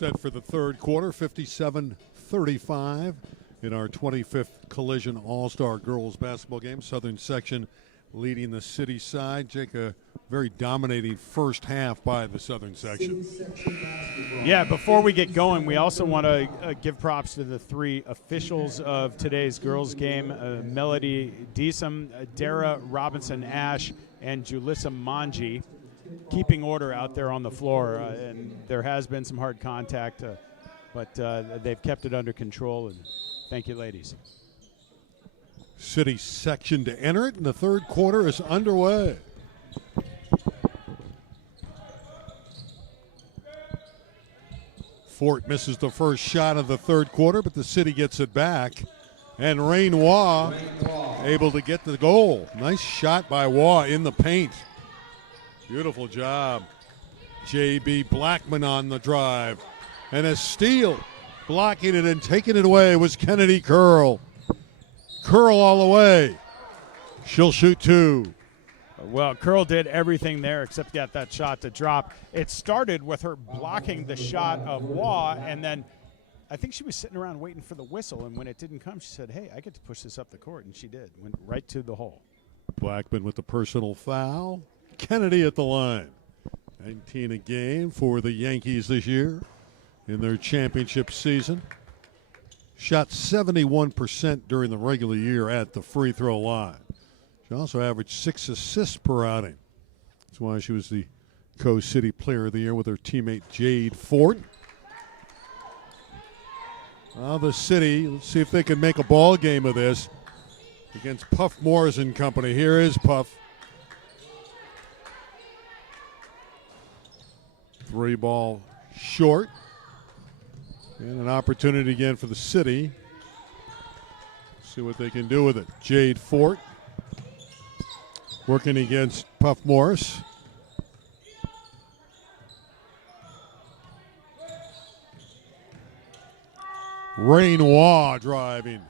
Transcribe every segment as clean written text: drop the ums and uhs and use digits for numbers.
Set for the third quarter, 57-35 in our 25th Collision All-Star Girls Basketball game. Southern section leading the city side. Jake, a very dominating first half by the Southern section. Yeah, before we get going, we also want to give props to the three officials of today's girls game, Melody Deesum, Dara Robinson-Ash, and Julissa Manji, keeping order out there on the floor. And there has been some hard contact, but they've kept it under control. And thank you, ladies. City section to enter it, and the third quarter is underway. Fort misses the first shot of the third quarter, but the city gets it back. And Rain Waugh able to get the goal. Nice shot by Waugh in the paint. Beautiful job. J.B. Blackman on the drive. And a steal. Blocking it and taking it away was Kennedy Curl. Curl all the way. She'll shoot two. Well, Curl did everything there except get that shot to drop. It started with her blocking the shot of Waugh, and then I think she was sitting around waiting for the whistle, and when it didn't come, she said, hey, I get to push this up the court, and she did. Went right to the hole. Blackman with the personal foul. Kennedy at the line. 19 a game for the Yankees this year in their championship season. Shot 71% during the regular year at the free throw line. She also averaged 6 assists per outing. That's why she was the Co-City Player of the Year with her teammate Jade Fort. Well, the city, let's see if they can make a ball game of this against Puff Morris and company. Here is Puff. Three ball short. And an opportunity again for the city. See what they can do with it. Jade Fort working against Puff Morris. Rain Waugh driving.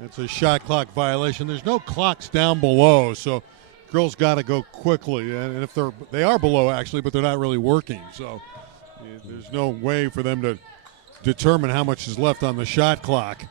That's a shot clock violation. There's no clocks down below, so girls got to go quickly. And if they are below actually, but they're not really working, so there's no way for them to determine how much is left on the shot clock.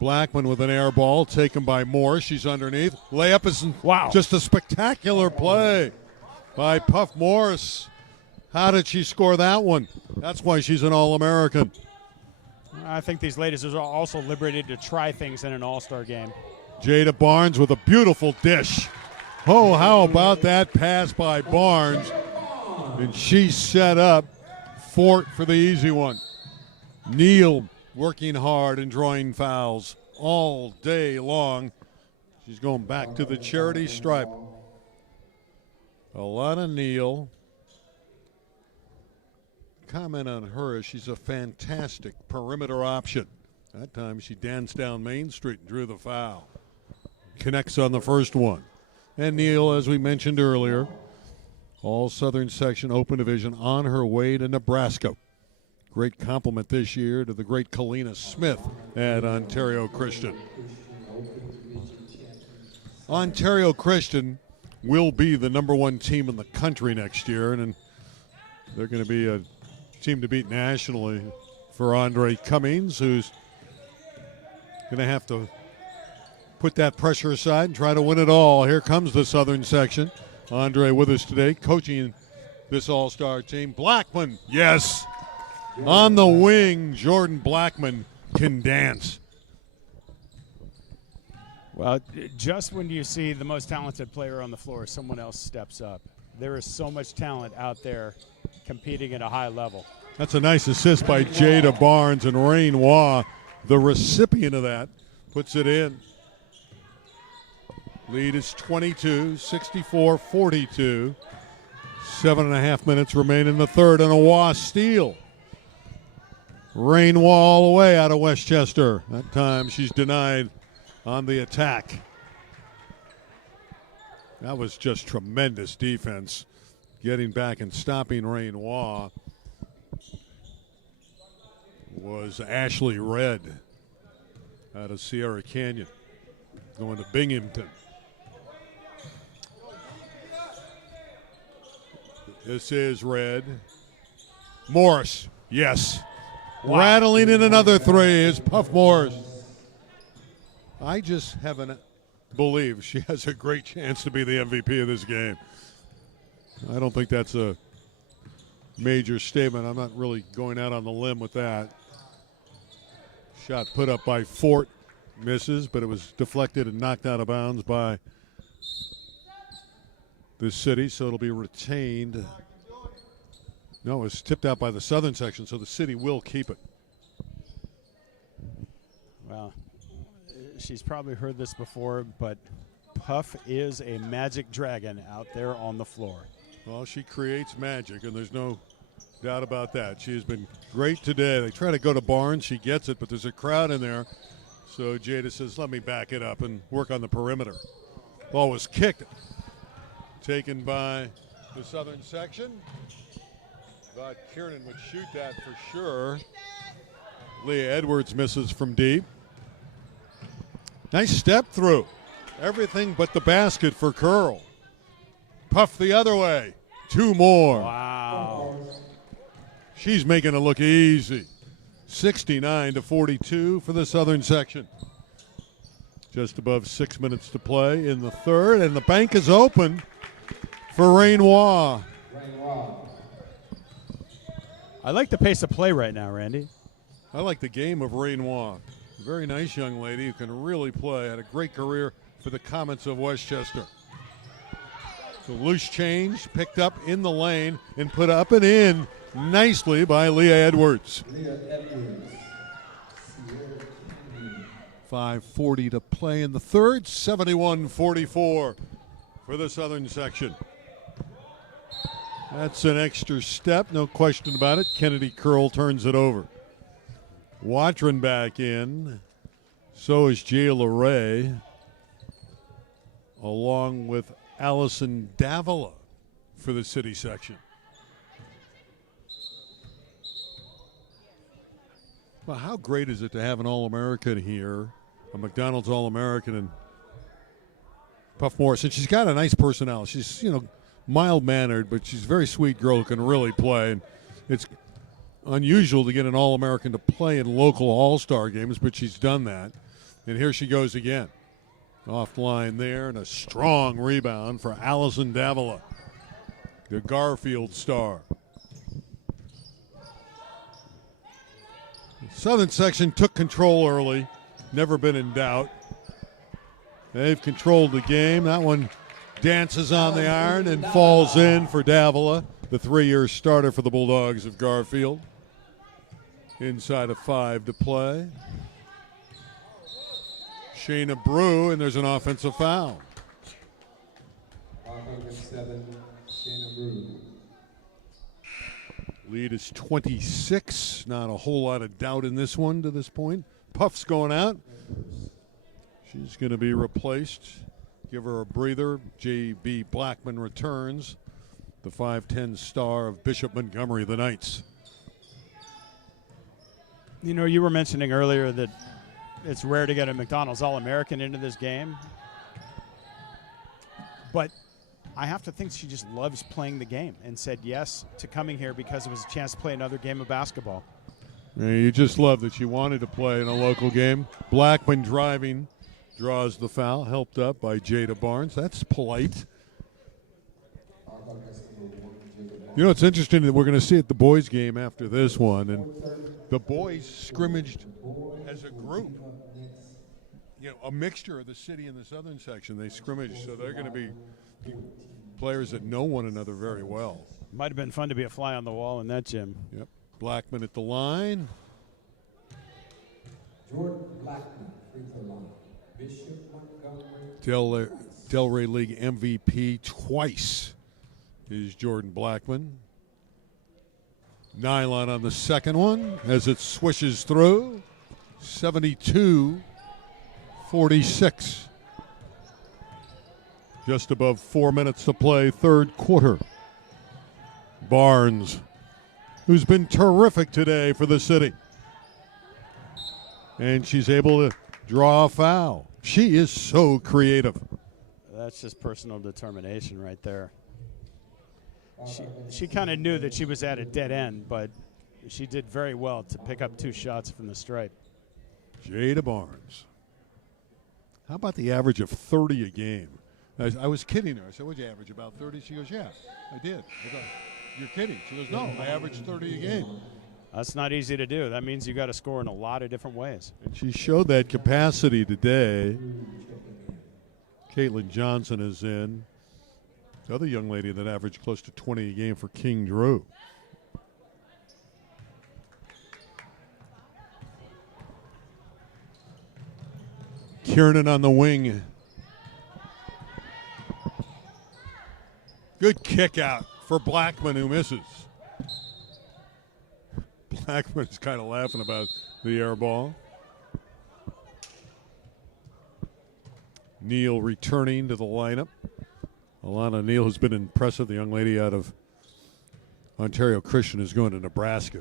Blackman with an air ball taken by Morris. She's underneath. Layup is just a spectacular play by Puff Morris. How did she score that one? That's why she's an All-American. I think these ladies are also liberated to try things in an all-star game. Jada Barnes with a beautiful dish. Oh, how about that pass by Barnes? And she set up Fort for the easy one. Neal working hard and drawing fouls all day long. She's going back to the charity stripe. A lot of Neal. Comment on her is she's a fantastic perimeter option. That time she danced down Main Street and drew the foul. Connects on the first one. And Neal, as we mentioned earlier, all Southern Section Open Division on her way to Nebraska. Great compliment this year to the great Kalina Smith at Ontario Christian. Ontario Christian will be the #1 team in the country next year, and they're going to be a team to beat nationally for Andre Cummings, who's going to have to put that pressure aside and try to win it all. Here comes the Southern section. Andre with us today, coaching this all-star team. Blackman, yes. On the wing, Jordin Blackman can dance. Well, just when you see the most talented player on the floor, someone else steps up. There is so much talent out there competing at a high level. That's a nice assist by Jada Barnes, and Rain Waugh, the recipient of that, puts it in. Lead is 22, 64-42. 7.5 minutes remain in the third, and a Waugh steal. Rain Waugh all the way out of Westchester. That time she's denied on the attack. That was just tremendous defense, getting back and stopping Rain Waugh. Was Ashley Red out of Sierra Canyon, going to Binghamton. This is Red. Morris, yes. Wow. Rattling in another three is Puff Morris. I just haven't believed she has a great chance to be the MVP of this game. I don't think that's a major statement. I'm not really going out on the limb with that. Shot put up by Fort, misses, but it was deflected and knocked out of bounds by the City, so it'll be retained. No, it was tipped out by the Southern section, so the City will keep it. Well, she's probably heard this before, but Puff is a magic dragon out there on the floor. Well, she creates magic, and there's no doubt about that. She has been great today. They try to go to Barnes. She gets it, but there's a crowd in there. So Jada says, let me back it up and work on the perimeter. Ball was kicked. Taken by the Southern section. Thought Kiernan would shoot that for sure. Leah Edwards misses from deep. Nice step through. Everything but the basket for Curl. Puff the other way. Two more. Wow. She's making it look easy. 69-42 for the Southern section. Just above 6 minutes to play in the third, and the bank is open for Rainoir. I like the pace of play right now, Randy. I like the game of Rainoir. Very nice young lady who can really play. Had a great career for the Comets of Westchester. So loose change, picked up in the lane and put up and in nicely by Leah Edwards. 5:40 to play in the third, 71-44 for the Southern section. That's an extra step, no question about it. Kennedy Curl turns it over. Watron back in. So is Jayla Ray, along with Allison Davila for the City section. Well, how great is it to have an All-American here, a McDonald's All-American, and Puff Morris? And she's got a nice personality. She's, mild-mannered, but she's a very sweet girl who can really play. And it's unusual to get an All-American to play in local All-Star games, but she's done that. And here she goes again. Offline there, and a strong rebound for Allison Davila, the Garfield star. Southern section took control early, never been in doubt. They've controlled the game. That one dances on the iron and falls in for Davila, the 3-year starter for the Bulldogs of Garfield. Inside of 5 to play. Shayna Brew, and there's an offensive foul. 7, Shayna Brew. Lead is 26. Not a whole lot of doubt in this one to this point. Puff's going out. She's going to be replaced. Give her a breather. J.B. Blackman returns, the 5'10 star of Bishop Montgomery, the Knights. You were mentioning earlier that it's rare to get a McDonald's All-American into this game. But I have to think she just loves playing the game and said yes to coming here because it was a chance to play another game of basketball. Yeah, you just love that she wanted to play in a local game. Blackman driving, draws the foul, helped up by Jada Barnes. That's polite. It's interesting that we're going to see at the boys' game after this one, and the boys scrimmaged as a group. A mixture of the City and the Southern section. They scrimmaged, so they're going to be players that know one another very well. Might have been fun to be a fly on the wall in that gym. Yep. Blackman at the line. Jordin Blackman, free throw line. Bishop Montgomery. Delray League MVP twice is Jordin Blackman. Nylon on the second one as it swishes through. 72-46. Just above 4 minutes to play, third quarter. Barnes, who's been terrific today for the City. And she's able to draw a foul. She is so creative. That's just personal determination right there. she kind of knew that she was at a dead end, but she did very well to pick up 2 shots from the stripe. Jada Barnes. How about the average of 30 a game? I was kidding her. I said, what'd you average, about 30? She goes, yeah, I did. I go, you're kidding. She goes, no, I averaged 30 a game. That's not easy to do. That means you got to score in a lot of different ways. And she showed that capacity today. Caitlin Johnson is in. The other young lady that averaged close to 20 a game for King Drew. Kiernan on the wing. Good kick out for Blackman, who misses. Blackman is kind of laughing about the air ball. Neal returning to the lineup. Alana Neal has been impressive. The young lady out of Ontario Christian is going to Nebraska.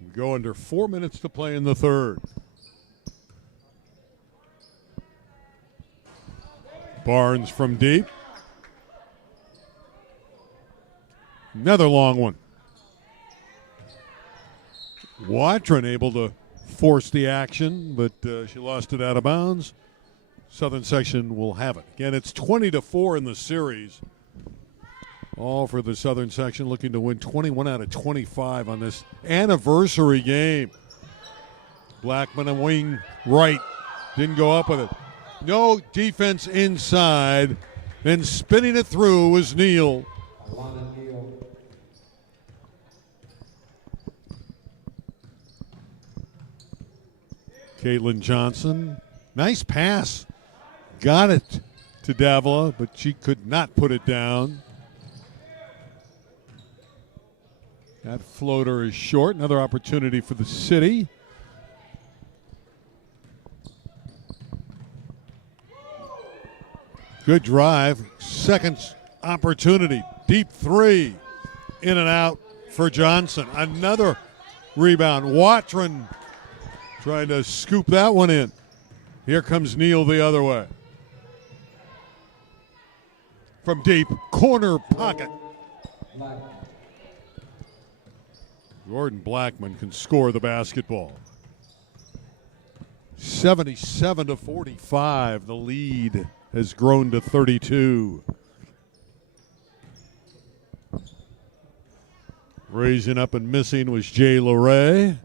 We go under 4 minutes to play in the third. Barnes from deep. Another long one. Watron able to force the action, but she lost it out of bounds. Southern section will have it. Again, it's 20-4 in the series. All for the Southern section, looking to win 21 out of 25 on this anniversary game. Blackman and wing right. Didn't go up with it. No defense inside. Then spinning it through was Neal. Caitlin Johnson. Nice pass. Got it to Davila, but she could not put it down. That floater is short. Another opportunity for the city. Good drive. Second opportunity. Deep three. In and out for Johnson. Another rebound. Watron trying to scoop that one in. Here comes Neal the other way. From deep corner pocket. Jordin Blackman can score the basketball. 77-45. The lead has grown to 32. Raising up and missing was Jay LeRae.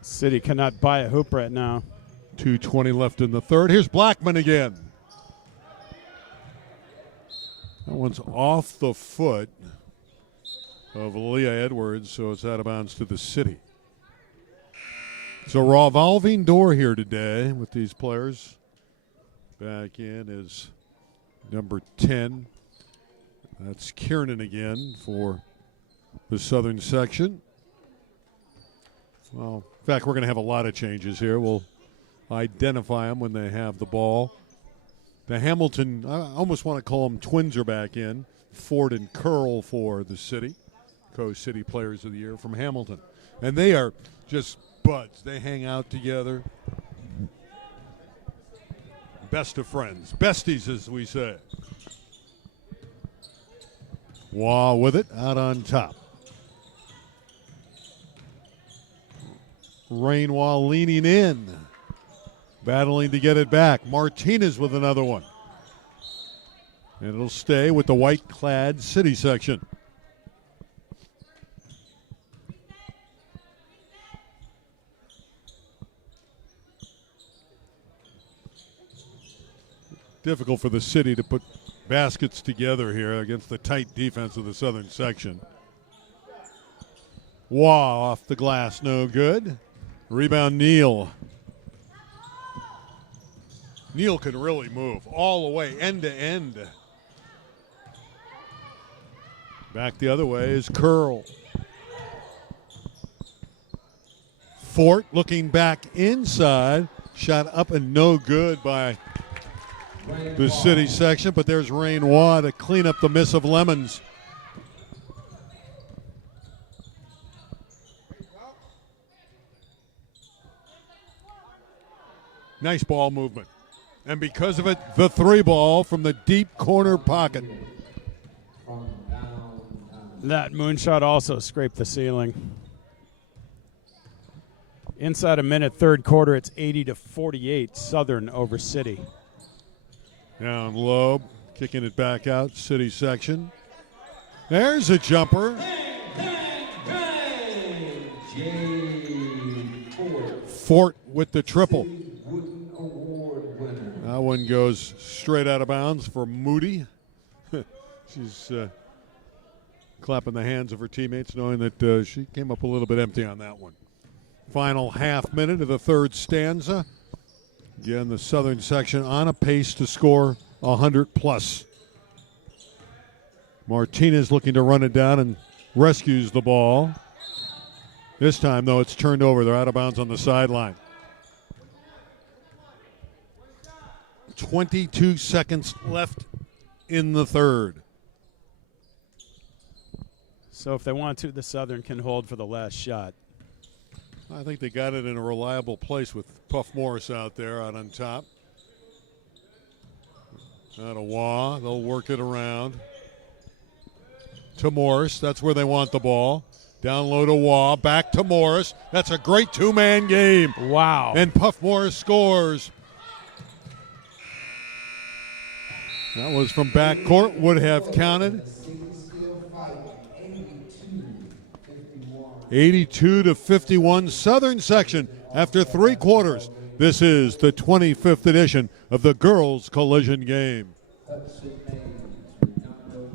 City cannot buy a hoop right now. 2:20 left in the third. Here's Blackman again. That one's off the foot of Leah Edwards, so it's out of bounds to the city. It's a revolving door here today with these players. Back in is number 10. That's Kiernan again for the Southern section. Well, in fact, we're going to have a lot of changes here. We'll identify them when they have the ball. The Hamilton, I almost want to call them twins, are back in. Ford and Curl for the city. Co-City Players of the Year from Hamilton. And they are just buds. They hang out together. Best of friends. Besties, as we say. Waugh with it, out on top. Rainwall leaning in. Battling to get it back. Martinez with another one. And it'll stay with the white-clad city section. Difficult for the city to put baskets together here against the tight defense of the Southern section. Waugh off the glass, no good. Rebound, Neal. Neal can really move all the way, end to end. Back the other way is Curl. Fort looking back inside. Shot up and no good by the city section, but there's Rainwaugh to clean up the miss of Lemons. Nice ball movement. And because of it, the 3 ball from the deep corner pocket. From downtown. That moonshot also scraped the ceiling. Inside a minute, third quarter, it's 80-48, Southern over City. Down low, kicking it back out, City section. There's a jumper. Fort with the triple. Wooden Award winner. That one goes straight out of bounds for Moody. She's clapping the hands of her teammates, knowing that she came up a little bit empty on that one. Final half minute of the third stanza. Again, the Southern section on a pace to score 100 plus. Martinez looking to run it down and rescues the ball. This time, though, it's turned over. They're out of bounds on the sideline. 22 seconds left in the third. So if they want to, the Southern can hold for the last shot. I think they got it in a reliable place with Puff Morris out there out on top. Out of Waugh. They'll work it around to Morris. That's where they want the ball. Down low to Waugh. Back to Morris. That's a great two-man game. Wow. And Puff Morris scores. That was from backcourt. Would have counted. 82-51 Southern section after 3 quarters. This is the 25th edition of the Girls Collision Game. Hudson